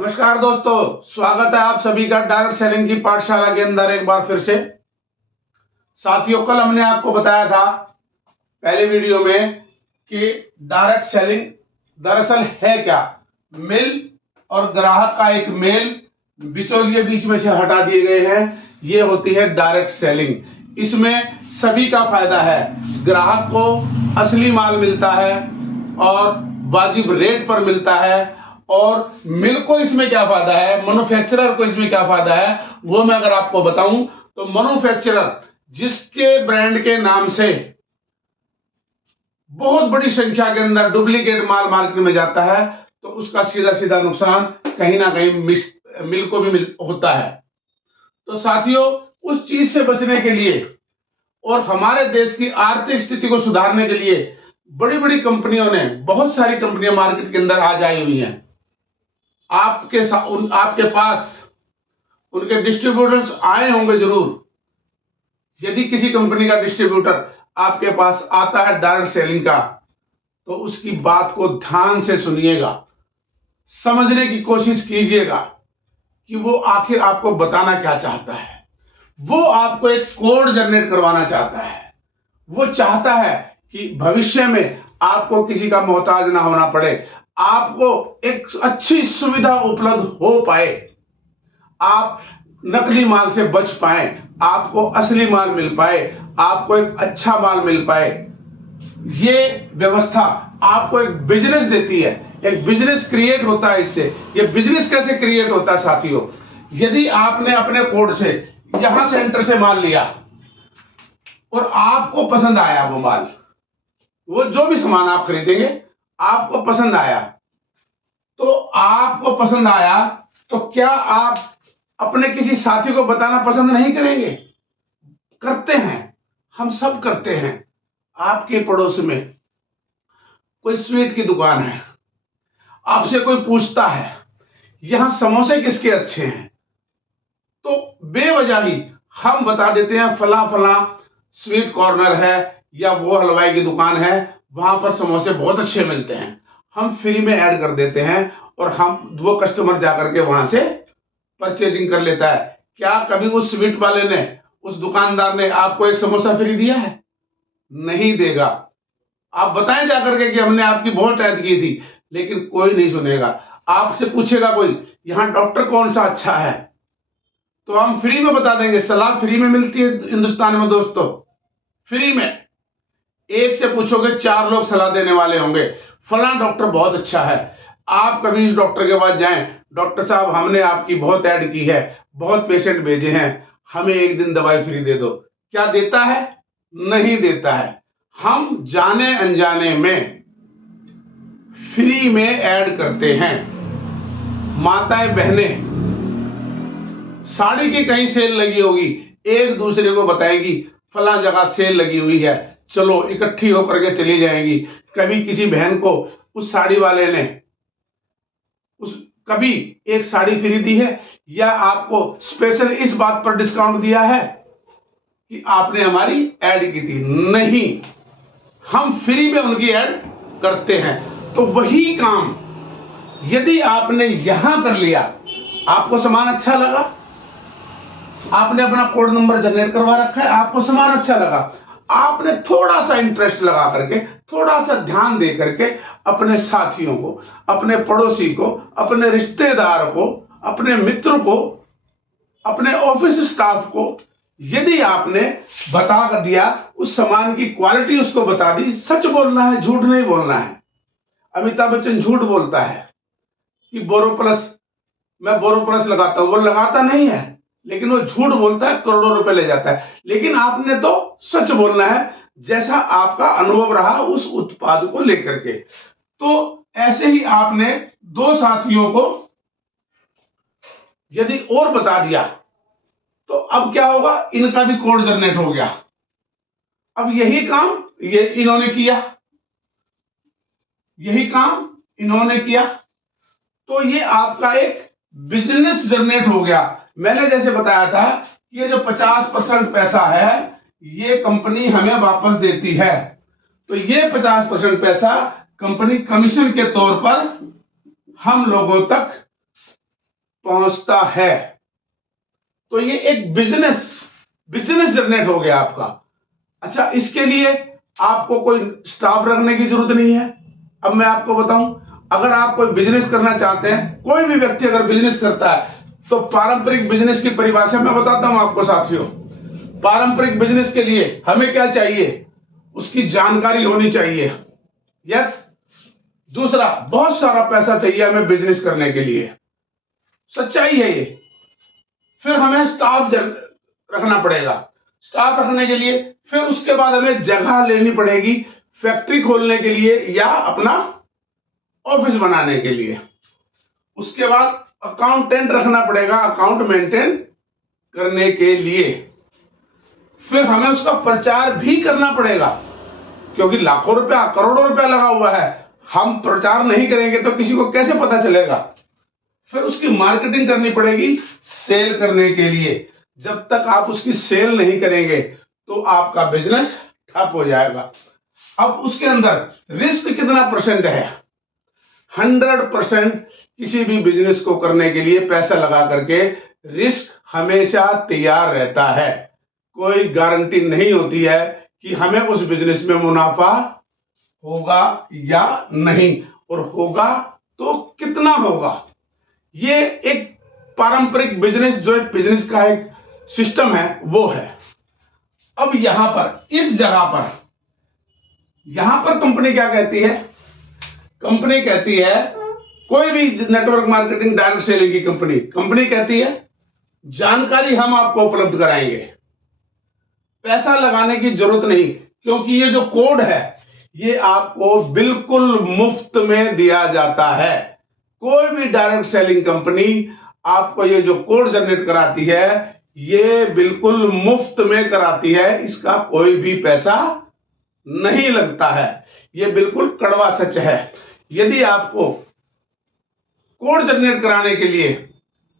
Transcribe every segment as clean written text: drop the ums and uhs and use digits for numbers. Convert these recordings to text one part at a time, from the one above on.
नमस्कार दोस्तों, स्वागत है आप सभी का डायरेक्ट सेलिंग की पाठशाला के अंदर एक बार फिर से। साथियों, कल हमने आपको बताया था पहले वीडियो में कि डायरेक्ट सेलिंग दरअसल है क्या। मिल और ग्राहक का एक मेल, बिचौलिए बीच में से हटा दिए गए हैं, ये होती है डायरेक्ट सेलिंग। इसमें सभी का फायदा है। ग्राहक को असली माल मिलता है और वाजिब रेट पर मिलता है। और मिल को इसमें क्या फायदा है, मैन्युफैक्चरर को इसमें क्या फायदा है, वो मैं अगर आपको बताऊं तो मैन्युफैक्चरर जिसके ब्रांड के नाम से बहुत बड़ी संख्या के अंदर डुप्लीकेट माल मार्केट में जाता है, तो उसका सीधा सीधा नुकसान कहीं ना कहीं मिल को भी होता है। तो साथियों, उस चीज से बचने के लिए और हमारे देश की आर्थिक स्थिति को सुधारने के लिए बड़ी बड़ी कंपनियों ने, बहुत सारी कंपनियां मार्केट के अंदर आज आई हुई हैं। आपके पास उनके डिस्ट्रीब्यूटर्स आए होंगे जरूर। यदि किसी कंपनी का डिस्ट्रीब्यूटर आपके पास आता है डायरेक्ट सेलिंग का, तो उसकी बात को ध्यान से सुनिएगा, समझने की कोशिश कीजिएगा कि वो आखिर आपको बताना क्या चाहता है। वो आपको एक कोड जनरेट करवाना चाहता है। वो चाहता है कि भविष्य में आपको किसी का मोहताज ना होना पड़े, आपको एक अच्छी सुविधा उपलब्ध हो पाए, आप नकली माल से बच पाए, आपको असली माल मिल पाए, आपको एक अच्छा माल मिल पाए। ये व्यवस्था आपको एक बिजनेस देती है, एक बिजनेस क्रिएट होता है इससे। ये बिजनेस कैसे क्रिएट होता है साथियों, यदि आपने अपने कोड से यहां सेंटर से माल लिया और आपको पसंद आया वो माल, वो जो भी सामान आप खरीदेंगे आपको पसंद आया, तो क्या आप अपने किसी साथी को बताना पसंद नहीं करेंगे? करते हैं, हम सब करते हैं। आपके पड़ोस में कोई स्वीट की दुकान है, आपसे कोई पूछता है यहां समोसे किसके अच्छे हैं, तो बेवजह ही हम बता देते हैं फला फला स्वीट कॉर्नर है या वो हलवाई की दुकान है, वहां पर समोसे बहुत अच्छे मिलते हैं। हम फ्री में ऐड कर देते हैं और वो कस्टमर जाकर के वहां से परचेजिंग कर लेता है। क्या कभी उस स्वीट वाले ने, उस दुकानदार ने आपको एक समोसा फ्री दिया है? नहीं देगा। आप बताएं जाकर के कि हमने आपकी बहुत ऐड की थी, लेकिन कोई नहीं सुनेगा। आपसे पूछेगा कोई यहां डॉक्टर कौन सा अच्छा है, तो हम फ्री में बता देंगे। सलाह फ्री में मिलती है हिंदुस्तान में दोस्तों, फ्री में। एक से पूछोगे 4 लोग सलाह देने वाले होंगे, फला डॉक्टर बहुत अच्छा है। आप कभी इस डॉक्टर के पास जाएं, डॉक्टर साहब हमने आपकी बहुत ऐड की है, बहुत पेशेंट भेजे हैं, हमें एक दिन दवाई फ्री दे दो। क्या देता है? नहीं देता है। हम जाने अनजाने में फ्री में ऐड करते हैं। माताएं बहनें, साड़ी की कहीं सेल लगी होगी, एक दूसरे को बताएगी फला जगह सेल लगी हुई है, चलो इकट्ठी होकर के चली जाएंगी। कभी किसी बहन को उस साड़ी वाले ने कभी एक साड़ी फ्री दी है, या आपको स्पेशल इस बात पर डिस्काउंट दिया है कि आपने हमारी ऐड की थी? नहीं, हम फ्री में उनकी ऐड करते हैं। तो वही काम यदि आपने यहां कर लिया, आपको सामान अच्छा लगा, आपने अपना कोड नंबर जनरेट करवा रखा है, आपको सामान अच्छा लगा, आपने थोड़ा सा इंटरेस्ट लगा करके, थोड़ा सा ध्यान दे करके अपने साथियों को, अपने पड़ोसी को, अपने रिश्तेदार को, अपने मित्र को, अपने ऑफिस स्टाफ को यदि आपने बता कर दिया, उस सामान की क्वालिटी उसको बता दी। सच बोलना है, झूठ नहीं बोलना है। अमिताभ बच्चन झूठ बोलता है कि बोरोप्लस, मैं बोरोप्लस लगाता हूं, वो लगाता नहीं है, लेकिन वो झूठ बोलता है, करोड़ों रुपए ले जाता है। लेकिन आपने तो सच बोलना है, जैसा आपका अनुभव रहा उस उत्पाद को लेकर के। तो ऐसे ही आपने 2 साथियों को यदि और बता दिया, तो अब क्या होगा, इनका भी कोड जनरेट हो गया। अब यही काम इन्होंने किया, तो ये आपका एक बिजनेस जनरेट हो गया। मैंने जैसे बताया था कि ये जो 50% पैसा है ये कंपनी हमें वापस देती है, तो ये 50% पैसा कंपनी कमीशन के तौर पर हम लोगों तक पहुंचता है। तो ये एक बिजनेस जनरेट हो गया आपका। अच्छा, इसके लिए आपको कोई स्टाफ रखने की जरूरत नहीं है। अब मैं आपको बताऊं, अगर आप कोई बिजनेस करना चाहते हैं, कोई भी व्यक्ति अगर बिजनेस करता है, तो पारंपरिक बिजनेस की परिभाषा मैं बताता हूं आपको साथियों। पारंपरिक बिजनेस के लिए हमें क्या चाहिए? उसकी जानकारी होनी चाहिए। यस। दूसरा, बहुत सारा पैसा चाहिए हमें बिजनेस करने के लिए, सच्चाई है ये। फिर हमें स्टाफ रखना पड़ेगा। स्टाफ रखने के लिए फिर उसके बाद हमें जगह लेनी पड़ेगी फैक्ट्री खोलने के लिए या अपना ऑफिस बनाने के लिए। उसके बाद अकाउंटेंट रखना पड़ेगा अकाउंट मेंटेन करने के लिए। फिर हमें उसका प्रचार भी करना पड़ेगा, क्योंकि लाखों रुपया करोड़ों रुपया लगा हुआ है। हम प्रचार नहीं करेंगे तो किसी को कैसे पता चलेगा? फिर उसकी मार्केटिंग करनी पड़ेगी सेल करने के लिए। जब तक आप उसकी सेल नहीं करेंगे तो आपका बिजनेस ठप हो जाएगा। अब उसके अंदर रिस्क कितना परसेंट है? 100% किसी भी बिजनेस को करने के लिए पैसा लगा करके रिस्क हमेशा तैयार रहता है। कोई गारंटी नहीं होती है कि हमें उस बिजनेस में मुनाफा होगा या नहीं, और होगा तो कितना होगा। ये एक पारंपरिक बिजनेस, जो एक बिजनेस का एक सिस्टम है, वो है। अब यहां पर इस जगह पर यहां पर कंपनी क्या कहती है? कंपनी कहती है, कोई भी नेटवर्क मार्केटिंग डायरेक्ट सेलिंग की कंपनी कहती है, जानकारी हम आपको उपलब्ध कराएंगे, पैसा लगाने की जरूरत नहीं, क्योंकि ये जो कोड है ये आपको बिल्कुल मुफ्त में दिया जाता है। कोई भी डायरेक्ट सेलिंग कंपनी आपको ये जो कोड जनरेट कराती है, ये बिल्कुल मुफ्त में कराती है। इसका कोई भी पैसा नहीं लगता है। ये बिल्कुल कड़वा सच है। यदि आपको कोड जनरेट कराने के लिए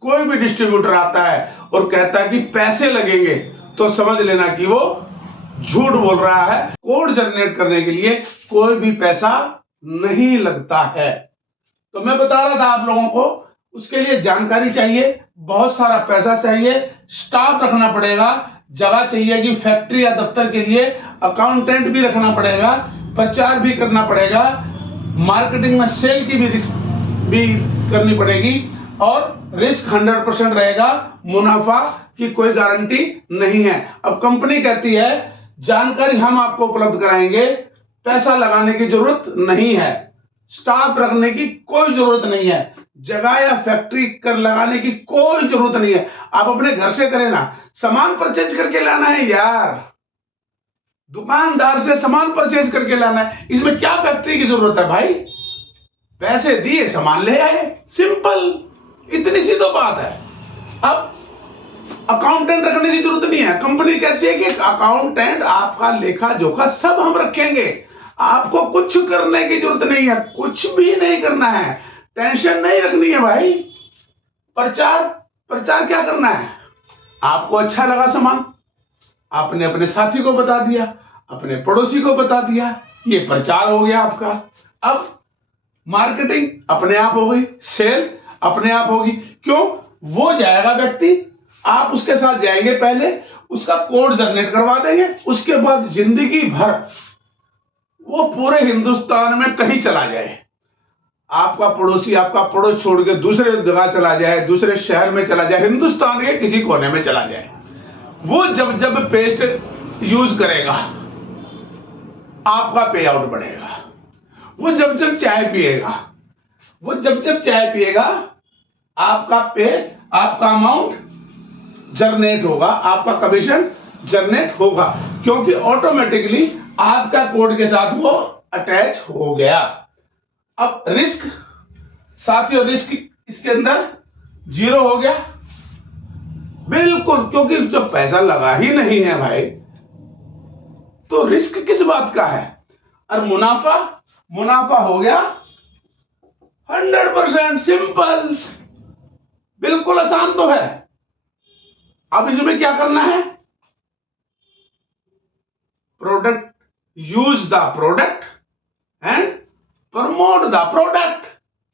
कोई भी डिस्ट्रीब्यूटर आता है और कहता है कि पैसे लगेंगे, तो समझ लेना कि वो झूठ बोल रहा है। कोड जनरेट करने के लिए कोई भी पैसा नहीं लगता है। तो मैं बता रहा था आप लोगों को, उसके लिए जानकारी चाहिए, बहुत सारा पैसा चाहिए, स्टाफ रखना पड़ेगा, जगह चाहिए कि फैक्ट्री या दफ्तर के लिए, अकाउंटेंट भी रखना पड़ेगा, प्रचार भी करना पड़ेगा, मार्केटिंग में सेल की भी करनी पड़ेगी, और रिस्क 100% रहेगा। मुनाफा की कोई गारंटी नहीं है। अब कंपनी कहती है जानकारी हम आपको उपलब्ध कराएंगे, पैसा लगाने की जरूरत नहीं है, स्टाफ रखने की कोई जरूरत नहीं है, जगह या फैक्ट्री कर लगाने की कोई जरूरत नहीं है। आप अपने घर से करें ना, सामान परचेज करके लाना है यार, दुकानदार से सामान परचेज करके लाना है। इसमें क्या फैक्ट्री की जरूरत है भाई? पैसे दिए, सामान ले आए, सिंपल, इतनी सी तो बात है। अब अकाउंटेंट रखने की जरूरत नहीं है। कंपनी कहती है कि अकाउंटेंट आपका लेखा जोखा सब हम रखेंगे, आपको कुछ करने की जरूरत नहीं है, कुछ भी नहीं करना है, टेंशन नहीं रखनी है भाई। प्रचार क्या करना है? आपको अच्छा लगा सामान, आपने अपने साथी को बता दिया, अपने पड़ोसी को बता दिया, ये प्रचार हो गया आपका। अब मार्केटिंग अपने आप हो गई, सेल अपने आप होगी। क्यों? वो जाएगा व्यक्ति, आप उसके साथ जाएंगे, पहले उसका कोड जनरेट करवा देंगे, उसके बाद जिंदगी भर वो पूरे हिंदुस्तान में कहीं चला जाए, आपका पड़ोसी आपका पड़ोस छोड़ के दूसरे जगह चला जाए, दूसरे शहर में चला जाए, हिंदुस्तान के किसी कोने में चला जाए, वो जब जब पेस्ट यूज करेगा आपका पे आउट बढ़ेगा। वो जब जब चाय पिएगा आपका अमाउंट जनरेट होगा, आपका कमीशन जनरेट होगा, क्योंकि ऑटोमेटिकली आपका कोड के साथ वो अटैच हो गया। अब रिस्क साथियों, रिस्क इसके अंदर 0 हो गया बिल्कुल, क्योंकि जब पैसा लगा ही नहीं है भाई, तो रिस्क किस बात का है। और मुनाफा हो गया 100%, सिंपल, बिल्कुल आसान तो है। अब इसमें क्या करना है? Product, use the product and promote the product,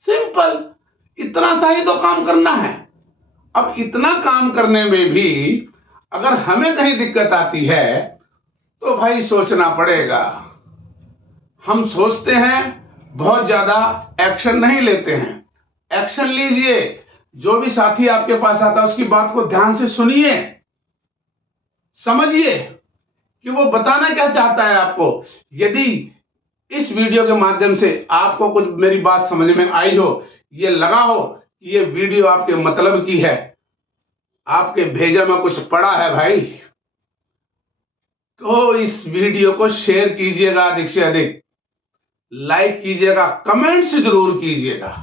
simple, इतना सा ही तो काम करना है। अब इतना काम करने में भी अगर हमें कहीं दिक्कत आती है तो भाई सोचना पड़ेगा। हम सोचते हैं, बहुत ज्यादा एक्शन नहीं लेते हैं। एक्शन लीजिए। जो भी साथी आपके पास आता है उसकी बात को ध्यान से सुनिए, समझिए कि वो बताना क्या चाहता है आपको। यदि इस वीडियो के माध्यम से आपको कुछ मेरी बात समझ में आई हो, ये लगा हो कि ये वीडियो आपके मतलब की है, आपके भेजा में कुछ पड़ा है भाई, तो इस वीडियो को शेयर कीजिएगा, अधिक से अधिक लाइक कीजिएगा, कमेंट्स जरूर कीजिएगा,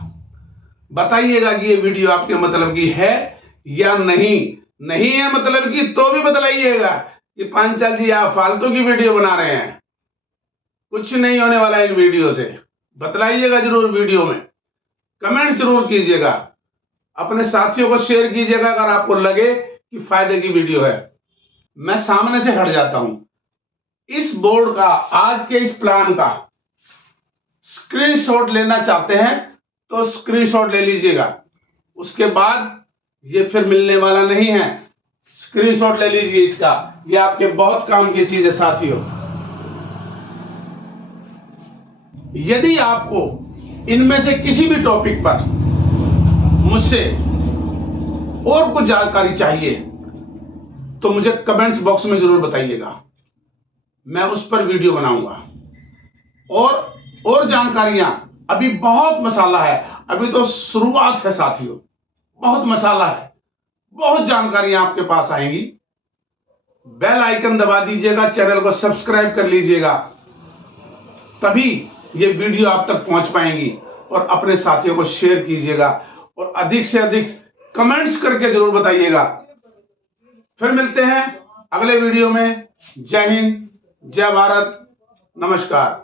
बताइएगा कि ये वीडियो आपके मतलब की है या नहीं। नहीं है मतलब की तो भी बतलाइएगा कि पांचाल जी आप फालतू की वीडियो बना रहे हैं, कुछ नहीं होने वाला इन वीडियो से। बतलाइएगा जरूर, वीडियो में कमेंट जरूर कीजिएगा, अपने साथियों को शेयर कीजिएगा अगर आपको लगे कि फायदे की वीडियो है। मैं सामने से हट जाता हूं। इस बोर्ड का, आज के इस प्लान का स्क्रीनशॉट लेना चाहते हैं तो स्क्रीनशॉट ले लीजिएगा, उसके बाद ये फिर मिलने वाला नहीं है। स्क्रीनशॉट ले लीजिए इसका, ये आपके बहुत काम की चीज है साथियों। यदि आपको इनमें से किसी भी टॉपिक पर मुझसे और कुछ जानकारी चाहिए तो मुझे कमेंट्स बॉक्स में जरूर बताइएगा, मैं उस पर वीडियो बनाऊंगा। और जानकारियां, अभी बहुत मसाला है, अभी तो शुरुआत है साथियों, बहुत मसाला है, बहुत जानकारियां आपके पास आएंगी। बेल आइकन दबा दीजिएगा, चैनल को सब्सक्राइब कर लीजिएगा, तभी ये वीडियो आप तक पहुंच पाएंगी। और अपने साथियों को शेयर कीजिएगा और अधिक से अधिक कमेंट्स करके जरूर बताइएगा। फिर मिलते हैं अगले वीडियो में। जय हिंद, जय भारत, नमस्कार।